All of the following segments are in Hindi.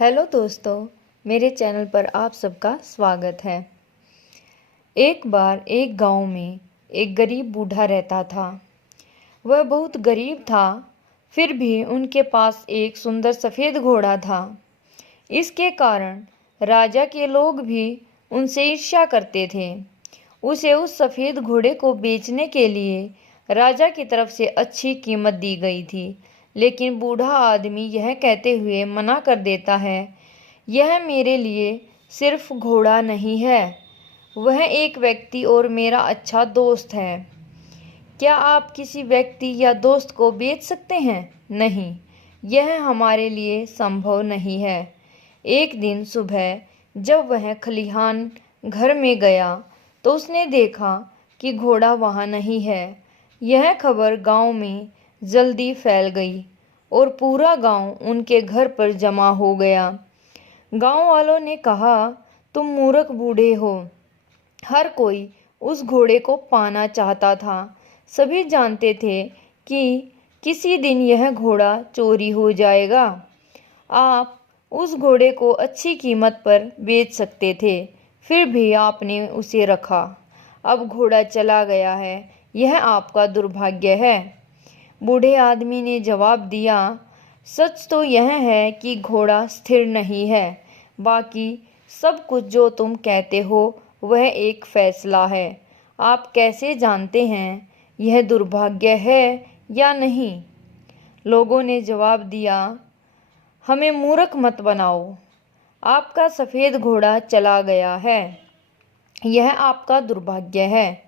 हेलो दोस्तों, मेरे चैनल पर आप सबका स्वागत है। एक बार एक गांव में एक गरीब बूढ़ा रहता था। वह बहुत गरीब था, फिर भी उनके पास एक सुंदर सफ़ेद घोड़ा था। इसके कारण राजा के लोग भी उनसे ईर्ष्या करते थे। उसे उस सफ़ेद घोड़े को बेचने के लिए राजा की तरफ से अच्छी कीमत दी गई थी, लेकिन बूढ़ा आदमी यह कहते हुए मना कर देता है, यह मेरे लिए सिर्फ घोड़ा नहीं है, वह एक व्यक्ति और मेरा अच्छा दोस्त है। क्या आप किसी व्यक्ति या दोस्त को बेच सकते हैं? नहीं, यह हमारे लिए संभव नहीं है। एक दिन सुबह जब वह खलिहान घर में गया तो उसने देखा कि घोड़ा वहाँ नहीं है। यह खबर गांव में जल्दी फैल गई और पूरा गांव उनके घर पर जमा हो गया। गांव वालों ने कहा, तुम मूर्ख बूढ़े हो। हर कोई उस घोड़े को पाना चाहता था। सभी जानते थे कि किसी दिन यह घोड़ा चोरी हो जाएगा। आप उस घोड़े को अच्छी कीमत पर बेच सकते थे, फिर भी आपने उसे रखा। अब घोड़ा चला गया है, यह आपका दुर्भाग्य है। बूढ़े आदमी ने जवाब दिया, सच तो यह है कि घोड़ा स्थिर नहीं है, बाकी सब कुछ जो तुम कहते हो वह एक फैसला है। आप कैसे जानते हैं यह दुर्भाग्य है या नहीं? लोगों ने जवाब दिया, हमें मूर्ख मत बनाओ। आपका सफ़ेद घोड़ा चला गया है, यह आपका दुर्भाग्य है।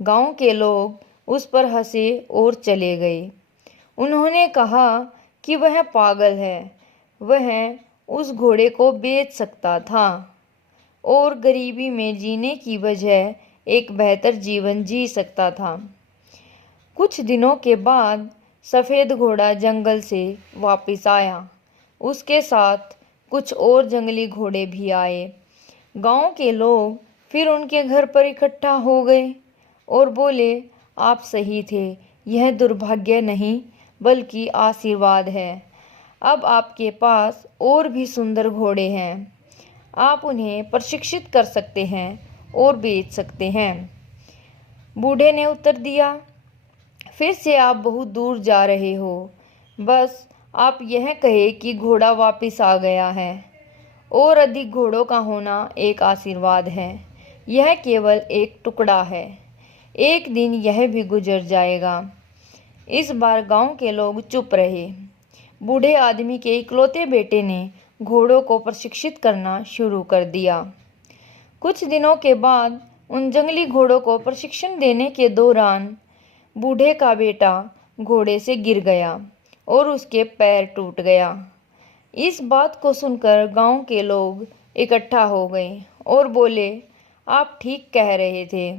गांव के लोग उस पर हंसे और चले गए। उन्होंने कहा कि वह पागल है, वह उस घोड़े को बेच सकता था और गरीबी में जीने की बजाय एक बेहतर जीवन जी सकता था। कुछ दिनों के बाद सफ़ेद घोड़ा जंगल से वापस आया। उसके साथ कुछ और जंगली घोड़े भी आए। गांव के लोग फिर उनके घर पर इकट्ठा हो गए और बोले, आप सही थे, यह दुर्भाग्य नहीं बल्कि आशीर्वाद है। अब आपके पास और भी सुंदर घोड़े हैं, आप उन्हें प्रशिक्षित कर सकते हैं और बेच सकते हैं। बूढ़े ने उत्तर दिया, फिर से आप बहुत दूर जा रहे हो। बस आप यह कहे कि घोड़ा वापस आ गया है। और अधिक घोड़ों का होना एक आशीर्वाद है, यह केवल एक टुकड़ा है। एक दिन यह भी गुजर जाएगा। इस बार गांव के लोग चुप रहे। बूढ़े आदमी के इकलौते बेटे ने घोड़ों को प्रशिक्षित करना शुरू कर दिया। कुछ दिनों के बाद उन जंगली घोड़ों को प्रशिक्षण देने के दौरान बूढ़े का बेटा घोड़े से गिर गया और उसके पैर टूट गया। इस बात को सुनकर गांव के लोग इकट्ठा हो गए और बोले, आप ठीक कह रहे थे,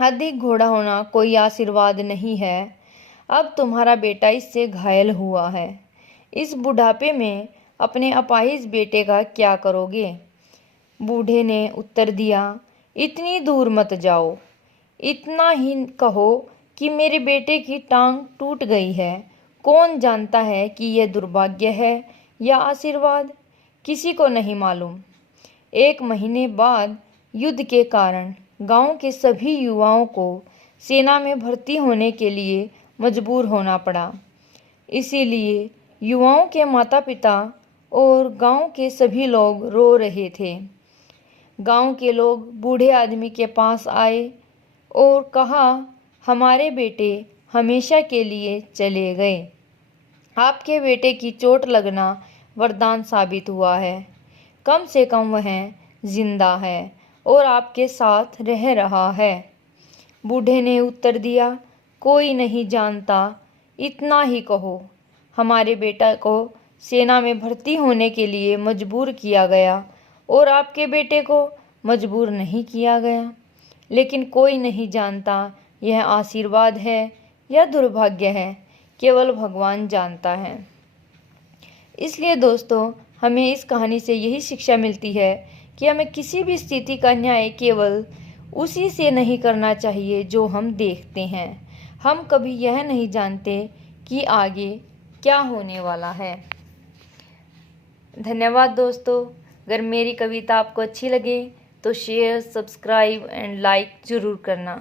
अधिक घोड़ा होना कोई आशीर्वाद नहीं है। अब तुम्हारा बेटा इससे घायल हुआ है, इस बुढ़ापे में अपने अपाहिज बेटे का क्या करोगे? बूढ़े ने उत्तर दिया, इतनी दूर मत जाओ, इतना ही कहो कि मेरे बेटे की टांग टूट गई है। कौन जानता है कि यह दुर्भाग्य है या आशीर्वाद? किसी को नहीं मालूम। एक महीने बाद युद्ध के कारण गांव के सभी युवाओं को सेना में भर्ती होने के लिए मजबूर होना पड़ा। इसीलिए युवाओं के माता पिता और गांव के सभी लोग रो रहे थे। गांव के लोग बूढ़े आदमी के पास आए और कहा, हमारे बेटे हमेशा के लिए चले गए। आपके बेटे की चोट लगना वरदान साबित हुआ है। कम से कम वह जिंदा है और आपके साथ रह रहा है। बूढ़े ने उत्तर दिया, कोई नहीं जानता, इतना ही कहो, हमारे बेटा को सेना में भर्ती होने के लिए मजबूर किया गया और आपके बेटे को मजबूर नहीं किया गया। लेकिन कोई नहीं जानता यह आशीर्वाद है या दुर्भाग्य है, केवल भगवान जानता है। इसलिए दोस्तों, हमें इस कहानी से यही शिक्षा मिलती है कि हमें किसी भी स्थिति का न्याय केवल उसी से नहीं करना चाहिए जो हम देखते हैं। हम कभी यह नहीं जानते कि आगे क्या होने वाला है। धन्यवाद दोस्तों। अगर मेरी कविता आपको अच्छी लगे तो शेयर, सब्सक्राइब एंड लाइक ज़रूर करना।